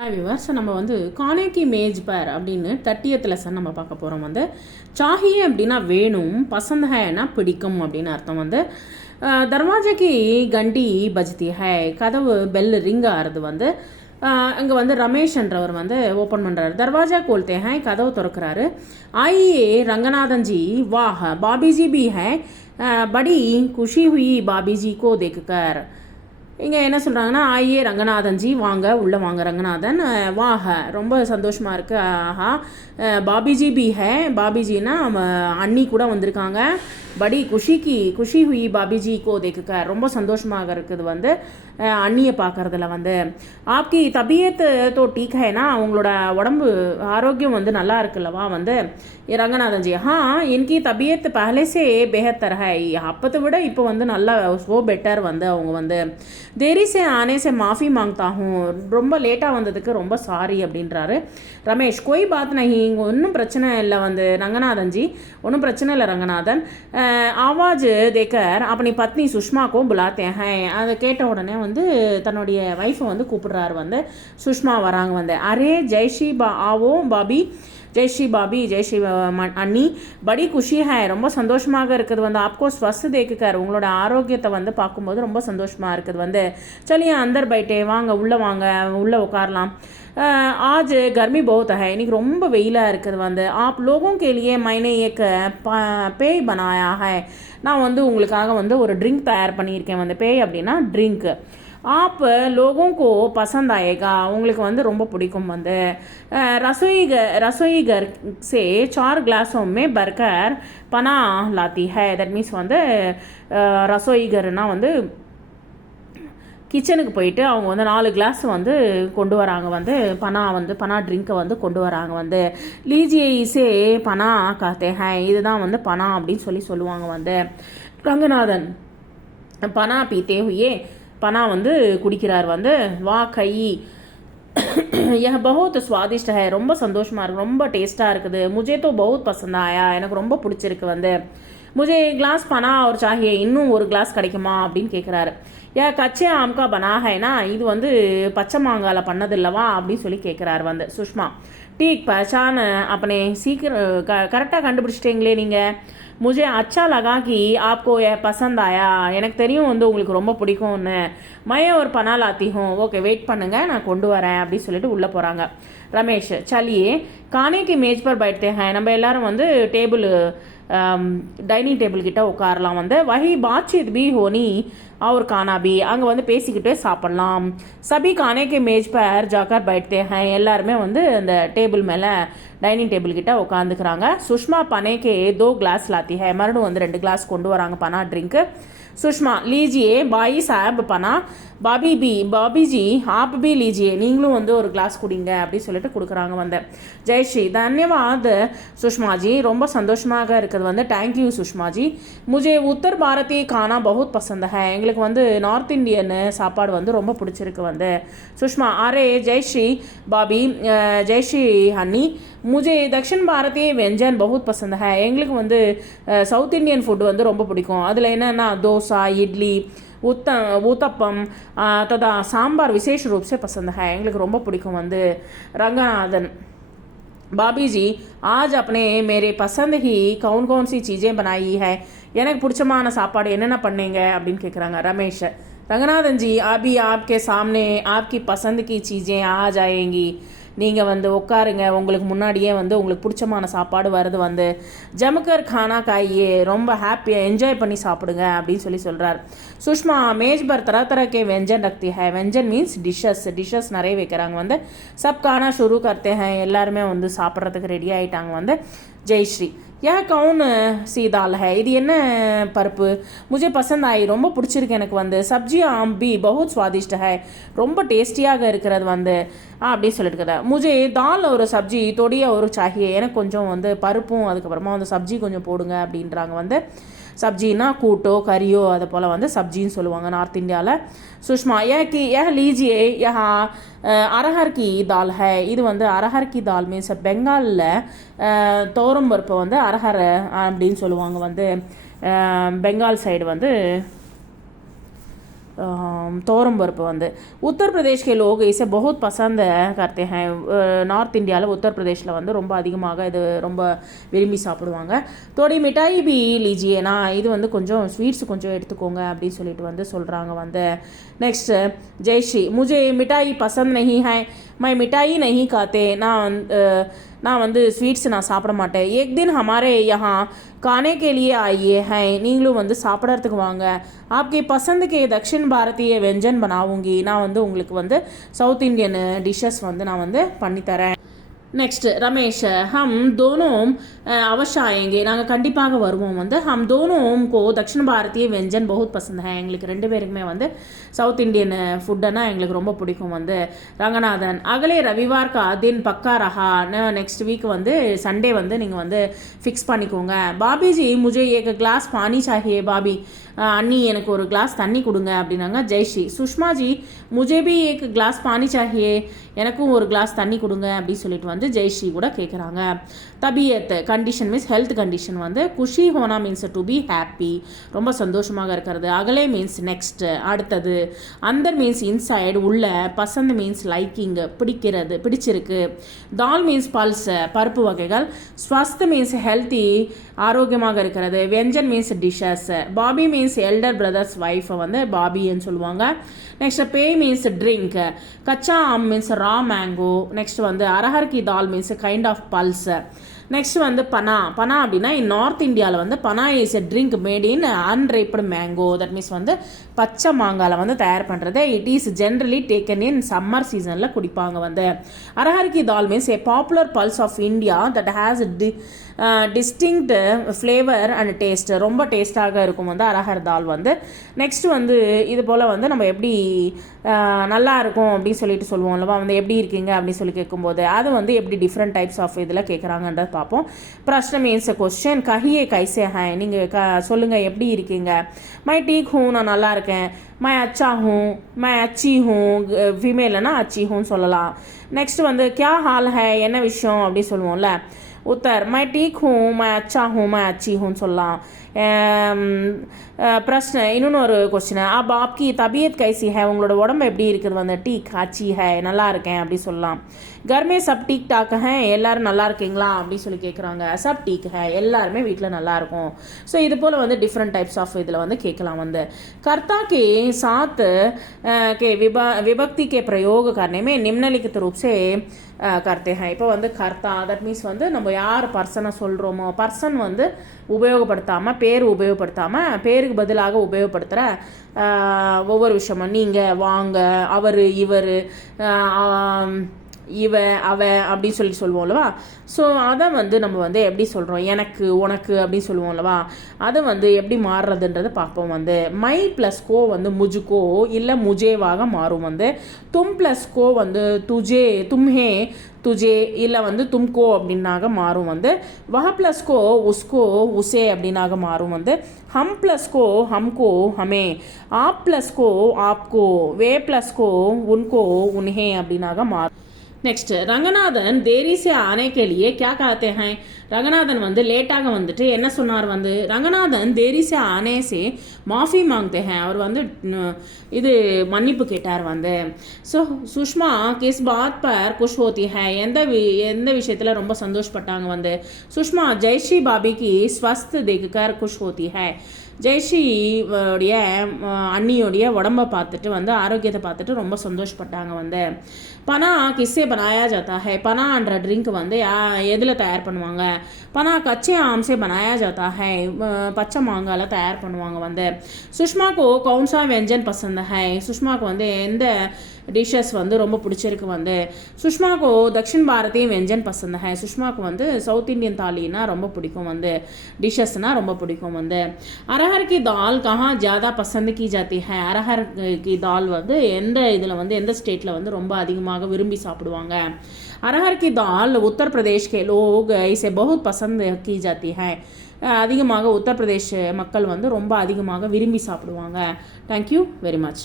Hi viewers, நம்ம கானே கி மேஜ் per அப்படின்னு 30th lesson நம்ம பார்க்க போகிறோம். சாஹியே அப்படின்னா வேணும், பசந்த் ஹைனா பிடிக்கும் அப்படின்னு அர்த்தம். தர்வாஜைக்கு கண்டி பஜ்தி ஹை, கதவு பெல் ரிங் ஆறுது. அங்கே ரமேஷ்ன்றவர் ஓப்பன் பண்ணுறாரு. தர்வாஜா கோல்தே ஹை, கதவு திறக்கிறாரு. Aaiye Ranganathan G வாஹ், பாபிஜி B high, படி குஷி ஹுயி பாபிஜி கோ தேக்கர். இங்கே என்ன சொல்கிறாங்கன்னா, ஆயே ரங்கநாதன் ஜி வாங்க, உள்ளே வாங்க ரங்கநாதன், வாஹ ரொம்ப சந்தோஷமாக இருக்குது, ஆஹா பாபிஜி பி ஹே, பாபிஜின்னா அண்ணி கூட வந்திருக்காங்க, படி குஷி ஹுயி பாபிஜி கோ தேக்க, ரொம்ப சந்தோஷமாக இருக்குது அண்ணியை பார்க்குறதுல. ஆப்கி தபியத் தோ டீக் ஹேனா, அவங்களோட உடம்பு ஆரோக்கியம் நல்லா இருக்குல்லவா. ரங்கநாதன் ஜி ஹா இன்கி தபியத் பஹலேசே பெஹத்தர் ஹை, அப்பத்தை விட இப்போ நல்லா சோ பெட்டர். அவங்க தேரிசே ஆனேசே மாஃபி மாங்தா ஹூம், ரொம்ப லேட்டாக வந்ததுக்கு ரொம்ப சாரி அப்படின்றாரு. ரமேஷ் கோய் பாத் நஹி, இங்கே ஒன்றும் பிரச்சனை இல்லை ரங்கநாதன் ஜி, ஒன்றும் பிரச்சனை இல்லை ரங்கநாதன். ஆவாஜ் தேக்கர் அப்படி பத்னி சுஷ்மாக்கோ புலாத்தே ஹை, அதை கேட்ட உடனே தன்னுடைய ஒய்ஃபை கூப்பிடுறாரு. சுஷ்மா வராங்க. அரே ஜெய்ஷி ஆவோ பாபி, ஜெய்ஸ்ரீ பாபி, ஜெய்ஸ்ரீ அண்ணி, படி குஷி ஹை, ரொம்ப சந்தோஷமாக இருக்குது. ஆப்கோ ஸ்வஸ்த் தேக்குக்கார், உங்களோட ஆரோக்கியத்தை பார்க்கும்போது ரொம்ப சந்தோஷமாக இருக்குது. சலியே அந்தர் பைட்டே, வாங்க உள்ளே வாங்க, உள்ளே உட்காரலாம். आज गर्मी बहुत है, இன்னைக்கு ரொம்ப வெயிலாக இருக்குது. आप लोगों के लिए मैंने एक पेय बनाया है, நான் உங்களுக்காக ஒரு ட்ரிங்க் தயார் பண்ணியிருக்கேன். பேய் அப்படின்னா ட்ரிங்க். आप लोगों को पसंद आएगा, உங்களுக்கு ரொம்ப பிடிக்கும். रसोई घर से 4 ग्लासों में भरकर पना लाती है, தட் மீன்ஸ் ரசோய் கர்னா கிச்சனுக்கு போயிட்டு அவங்க 4 கிளாஸ் கொண்டு வராங்க. பனா ட்ரிங்கை கொண்டு வராங்க. லீஜியே இசே பனா காத்தே ஹை, இதுதான் பனா அப்படின்னு சொல்லுவாங்க. ரங்கநாதன் பனா பீத்தே ஹுயே, பனா குடிக்கிறார். வா கை यह बहुत स्वादिष्ट है, ரொம்ப சந்தோஷமாக இருக்குது, ரொம்ப டேஸ்ட்டாக இருக்குது. मुझे तो बहुत पसंद आया, எனக்கு ரொம்ப பிடிச்சிருக்கு. मुझे ग्लास पना और चाहिए, இன்னும் ஒரு கிளாஸ் கிடைக்குமா அப்படின்னு கேட்குறாரு. யா கச்சே ஆம்கா பனா ஹைனா, இது பச்சை மாங்கால பண்ணதில்லவா அப்படின்னு சொல்லி கேட்குறாரு. சுஷ்மா டீக் பச்சான் அப்பனே, சீக்கிரம் கரெக்டாக கண்டுபிடிச்சிட்டிங்களே நீங்கள். முझे अच्छा लगा कि आपको यह पसंद आया, எனக்கு தெரியும் உங்களுக்கு ரொம்ப பிடிக்கும்னு. मैं और पना लाती हूँ, ஓகே வெயிட் பண்ணுங்க, நான் கொண்டு வரேன் அப்படின்னு சொல்லிட்டு உள்ளே போகிறாங்க. ரமேஷ் சலியே கானே கி மேஜ் பர் பைட்டே ஹை, நம்ம எல்லாரும் டேபிள் டைனிங் டேபிள் கிட்ட உட்காரலாம். வஹி பாத்சீத் பி ஹோனி और खाना भी, அங்கே பேசிக்கிட்டே சாப்பிட்லாம். சபி கானே கே மேஜ் பர் ஜாக்கர் பைட்டே ஹை, எல்லாருமே அந்த டேபிள் மேலே டைனிங் டேபிள் கிட்ட உட்காந்துக்கிறாங்க. சுஷ்மா பனேக்கே 2 கிளாஸ் லாத்தி ஹை, மறுபடியும் 2 கிளாஸ் கொண்டு வராங்க பனா ட்ரிங்க்கு. சுஷ்மா லீஜியே பாயி சாப் பனா, பாபி ஜி ஆப் பி லீஜியே, நீங்களும் ஒரு கிளாஸ் குடிங்க அப்படின்னு சொல்லிட்டு கொடுக்குறாங்க. ஜெய்ஸ்ரீ தன்யவாத் சுஷ்மா ஜி, ரொம்ப சந்தோஷமாக இருக்குது. தேங்க்யூ சுஷ்மா ஜி. முझे உத்தர் பாரதி கானா பகுத் பசந்த் ஹை, எங்களுக்கு நார்த் இந்தியன் சாப்பாடு ரொம்ப பிடிச்சிருக்கு. சுஷ்மா அரே ஜெய்ஸ்ரீ பாபி, ஜெய்ஸ்ரீ ஹன்னி, मुझे दक्षिण भारतीय व्यंजन बहुत पसंद है, எங்களுக்கு சவுத் இந்தியன் ஃபுட் ரொம்ப பிடிக்கும். அதில் என்னென்னா தோசா, இட்லி, ஊத்தப்பம் तथा सांबार विशेष रूप से पसंद है, எங்களுக்கு ரொம்ப பிடிக்கும். रंगनाथन பாபி ஜி आज अपने मेरे पसंद ही कौन सी चीज़ें बनाई है, எனக்கு பிடிச்சமான சாப்பாடு என்னென்ன பண்ணீங்க அப்படின்னு கேட்குறாங்க. ரமேஷ் रंगनाथन जी अभी आपके सामने आपकी पसंद की चीज़ें आ जाएंगी, நீங்கள் உட்காருங்க, உங்களுக்கு முன்னாடியே உங்களுக்கு பிடிச்சமான சாப்பாடு வருது. ஜமக்கர் கானா காயே, ரொம்ப ஹாப்பியாக என்ஜாய் பண்ணி சாப்பிடுங்க அப்படின்னு சொல்கிறார். சுஷ்மா மேஜ் பர் தர தரக்கே வெஞ்சன் ரக்தி ஹை, வெஞ்சன் மீன்ஸ் டிஷ்ஷஸ் நிறைய வைக்கிறாங்க. சப் கானா ஷுரு கர்த்தே ஹை, எல்லாருமே சாப்பிட்றதுக்கு ரெடி ஆகிட்டாங்க. ஜெய்ஸ்ரீ யா கவுன் சி தால் ஹை, இது என்ன பருப்பு, முझे பசந்த் ஆகி, ரொம்ப பிடிச்சிருக்கு எனக்கு. சப்ஜி ஆம் பி பகுத் ஸ்வாதிஷ்ட ஹை, ரொம்ப டேஸ்டியாக இருக்கிறது அப்படின்னு சொல்லிட்டு இருக்கதா. முझे தால் ஒரு சப்ஜி தொடிய ஒரு சாஹியே, எனக்கு கொஞ்சம் பருப்பும் அதுக்கப்புறமா சப்ஜி கொஞ்சம் போடுங்க அப்படின்றாங்க. சப்ஜின்னா கூட்டோ கறியோ அதை போல் சப்ஜின்னு சொல்லுவாங்க நார்த் இந்தியாவில். சுஷ்மா யஹ் லீஜியே யஹா அரஹர் கி தால் ஹை, இது அரஹர் கி தால் மீன்ஸ் பெங்காலில் தோரம் பருப்பை அரஹர் அப்படின்னு சொல்லுவாங்க. பெங்கால் சைடு தோரம் பருப்பு வந்து उत्तर प्रदेश के लोग इसे बहुत पसंद करते हैं நார்த் இந்தியாவில் உத்தரப்பிரதேஷில் வந்து ரொம்ப அதிகமாக இது ரொம்ப விரும்பி சாப்பிடுவாங்க தோடி மிட்டாய் பி லீஜியே நான் இது வந்து கொஞ்சம் ஸ்வீட்ஸ் கொஞ்சம் எடுத்துக்கோங்க அப்படின்னு சொல்லிட்டு வந்து சொல்கிறாங்க வந்து நெக்ஸ்ட் ஜெய்ஸ்ரீ முझे மிட்டாய் பசந்த் नहीं है मैं मिठाई नहीं खाते நான் வந்து ஸ்வீட்ஸ் நான் சாப்பிட மாட்டேன் एक दिन हमारे यहाँ खाने के लिए आइए हैं நீங்களும் வந்து சாப்பிட்றதுக்கு வாங்க आपके पसंद के दक्षिण भारतीय व्यंजन बनाऊंगी நான் வந்து உங்களுக்கு வந்து சவுத் இந்தியன் டிஷ்ஷஸ் வந்து நான் வந்து பண்ணித்தரேன் नेक्स्ट रमेश हम दोनों अवश्य आएंगे நாங்கள் கண்டிப்பாக வருவோம் வந்து हम दोनों को दक्षिण भारतीय व्यंजन बहुत पसंद है எங்களுக்கு ரெண்டு பேருக்குமே வந்து சவுத் இந்தியன் ஃபுட்டுன்னா எங்களுக்கு ரொம்ப பிடிக்கும் வந்து ரங்கநாதன் அகலே ரவிவார் கா தின் பக்கா ரஹா நெக்ஸ்ட் வீக் வந்து சண்டே வந்து நீங்கள் வந்து ஃபிக்ஸ் பண்ணிக்கோங்க பாபிஜி முझे एक ग्लास पानी चाहिए பாபி அண்ணி எனக்கு ஒரு கிளாஸ் தண்ணி கொடுங்க அப்படின்னாங்க ஜெய்ஸ்ரீ சுஷ்மாஜி முझे भी एक ग्लास पानी चाहिए எனக்கும் ஒரு கிளாஸ் தண்ணி கொடுங்க அப்படின்னு சொல்லிட்டு வந்து ஜெய்ஸ்ரீ கூட கேட்குறாங்க தபியத் கண்டிஷன் மீன்ஸ் ஹெல்த் கண்டிஷன் வந்து குஷி ஹோனா மீன்ஸ் டு பி ஹாப்பி ரொம்ப சந்தோஷமாக இருக்கிறது அகலே மீன்ஸ் நெக்ஸ்ட் அடுத்தது அந்தர் மீன்ஸ் இன்சைடு உள்ள பசந்த் மீன்ஸ் லைக்கிங் பிடிக்கிறது பிடிச்சிருக்கு தால் மீன்ஸ் பல்ஸ் பருப்பு வகைகள் ஸ்வஸ்த் மீன்ஸ் ஹெல்த்தி ஆரோக்கியமாக இருக்கிறது வியஞ்சன் மீன்ஸ் டிஷ்ஷஸ் பாபி மீன்ஸ் எல்டர் பிரதர்ஸ் ஒய்ஃபை வந்து பாபின்னு சொல்லுவாங்க நெக்ஸ்ட் பே மீன்ஸ் ட்ரிங்க் கச்சா ஆம் மீன்ஸ் ரா மேங்கோ நெக்ஸ்ட் வந்து அரஹர் கி தால் means kind of pulse next வந்து பனா அப்படின்னா நார்த் இந்தியாவில் வந்து பனா is a drink made in unripe mango that means வந்து பச்சை மாங்காயில் வந்து தயார் பண்ணுறது it is generally taken in summer சீசனில் குடிப்பாங்க வந்து அரஹர் கி தால் means a popular pulse of India that has distinct flavour and taste ரொம்ப டேஸ்ட்டாக இருக்கும் வந்து அரஹர் தால் வந்து நெக்ஸ்ட் வந்து இது போல் வந்து நம்ம எப்படி நல்லா இருக்கும் அப்படின்னு சொல்லிட்டு சொல்லுவோம் இல்லவா வந்து எப்படி இருக்கீங்க அப்படின்னு சொல்லி கேட்கும்போது அது வந்து எப்படி டிஃப்ரெண்ட் டைப்ஸ் ஆஃப் இதில் கேட்குறாங்கன்றத பார்ப்போம் பிரஷ்ன மீன்ஸ் கொஸ்டின் கஹியே கைசே ஹை நீங்கள் சொல்லுங்கள் எப்படி இருக்கீங்க மை டீக் ஹூ நான் நல்லா இருக்கேன் மை அச்சா ஹூ மை அச்சி ஹூ ஃபீமேல்னா அச்சி ஹூன்னு சொல்லலாம் நெக்ஸ்ட் வந்து கியா ஹால் ஹை என்ன விஷயம் அப்படின்னு சொல்லுவோம்ல उत्तर मैं ठीक हूँ मैं अच्छा हूँ मैं अच्छी हूँ சொல்லலாம் பிரश्न இன்னொன்று ஒரு கொஸ்டின் अब आपकी तबीयत कैसी है உங்களோட உடம்பு எப்படி இருக்குது வந்து ठीक अच्छी है நல்லா இருக்கேன் அப்படி சொல்லலாம் घर में सब ठीक ठाक हैं எல்லாரும் நல்லா இருக்கீங்களா அப்படி சொல்லி கேட்குறாங்க सब ठीक है எல்லாருமே வீட்டில் நல்லா இருக்கும் ஸோ இது போல் வந்து டிஃப்ரெண்ட் டைப்ஸ் ஆஃப் இதில் வந்து கேட்கலாம் வந்து कर्ता के साथ के विभक्ति के प्रयोग करने में निम्नलिखित रूप से करते हैं இப்போ வந்து கர்த்தா தட் மீன்ஸ் வந்து நம்ம யார் பர்சனை சொல்கிறோமோ பர்சன் வந்து உபயோகப்படுத்தாமல் பேர் உபயோகப்படுத்தாமல் பேருக்கு பதிலாக உபயோகப்படுத்துகிற ஒவ்வொரு விஷயமும் நீங்கள் வாங்க அவர் இவர் இவ அவ அப்படின்னு சொல்லி சொல்லுவோம்லவா ஸோ அதை வந்து நம்ம வந்து எப்படி சொல்கிறோம் எனக்கு உனக்கு அப்படின்னு சொல்லுவோம்லவா அதை வந்து எப்படி மாறுறதுன்றதை பார்ப்போம் வந்து மை ப்ளஸ் கோ வந்து முஜுக்கோ இல்லை முஜேவாக மாறும் வந்து தும் ப்ளஸ் கோ வந்து துஜே தும்ஹே துஜே இல்லை வந்து தும்கோ அப்படின்னாக மாறும் வந்து வஹ ப்ளஸ் கோ உஸ்கோ உசே அப்படின்னாக மாறும் வந்து हम प्लस को हमको हमें आप प्लस को आपको वे प्लस को उनको उन्हें அப்படின்னாக மாறும் நெக்ஸ்ட் ரங்கநாதன் தேரி சே ஆனே கே லியே क्या कहते हैं ரங்கநாதன் வந்து லேட்டாக வந்துட்டு என்ன சொன்னார் வந்து ரங்கநாதன் தேரி சே ஆனே சே மாஃபி மாங்கते हैं அவர் வந்து இது மன்னிப்பு கேட்டார் வந்து ஸோ சுஷ்மா கிஸ் பாத் பர் குஷ் ஹோத்தி ஹை எந்த விஷயத்தில் ரொம்ப சந்தோஷப்பட்டாங்க வந்து சுஷ்மா ஜெய்ஸ்ரீ பாபிக்கு ஸ்வஸ்த் தேக்கர் குஷ் ஹோத்தி ஹை ஜெய்ஸ்ரீடைய அண்ணியோடைய உடம்பை பார்த்துட்டு வந்து ஆரோக்கியத்தை பார்த்துட்டு ரொம்ப சந்தோஷப்பட்டாங்க வந்து பனா கிஸ்ஸே பனாயா ஜாத்தா ஹை பனான்ற ட்ரிங்க் வந்து எதில் தயார் பண்ணுவாங்க பனா கச்சே ஆம்சே பனாயா ஜாத்தா ஹை பச்சை மாங்காயில் தயார் பண்ணுவாங்க வந்து சுஷ்மாக்கு கவுன்சா व्यंजन पसंद है சுஷ்மாக்கு வந்து எந்த டிஷ்ஷஸ் வந்து ரொம்ப பிடிச்சிருக்கு வந்து சுஷ்மாக்கு தக்ஷின் பாரதிய व्यंजन पसंद है சுஷ்மாக்கு வந்து சவுத் இந்தியன் தாலினா ரொம்ப பிடிக்கும் வந்து டிஷ்ஷஸ்னால் ரொம்ப பிடிக்கும் வந்து அரஹர் கி தால் கஹா ஜ்யாதா பசந்த் கி ஜாத்தி ஹை அரஹர் கி தால் வந்து எந்த இதில் வந்து எந்த ஸ்டேட்டில் வந்து ரொம்ப அதிகமாக விரும்பி சாப்பிடுவாங்க அரஹர் கி தால் உத்தர் பிரதேஷ் கே லோக் இசே बहुत पसंद की जाती है அதிகமாக உத்தரப்பிரதேஷ் மக்கள் வந்து ரொம்ப அதிகமாக விரும்பி சாப்பிடுவாங்க தேங்க்யூ வெரி மச்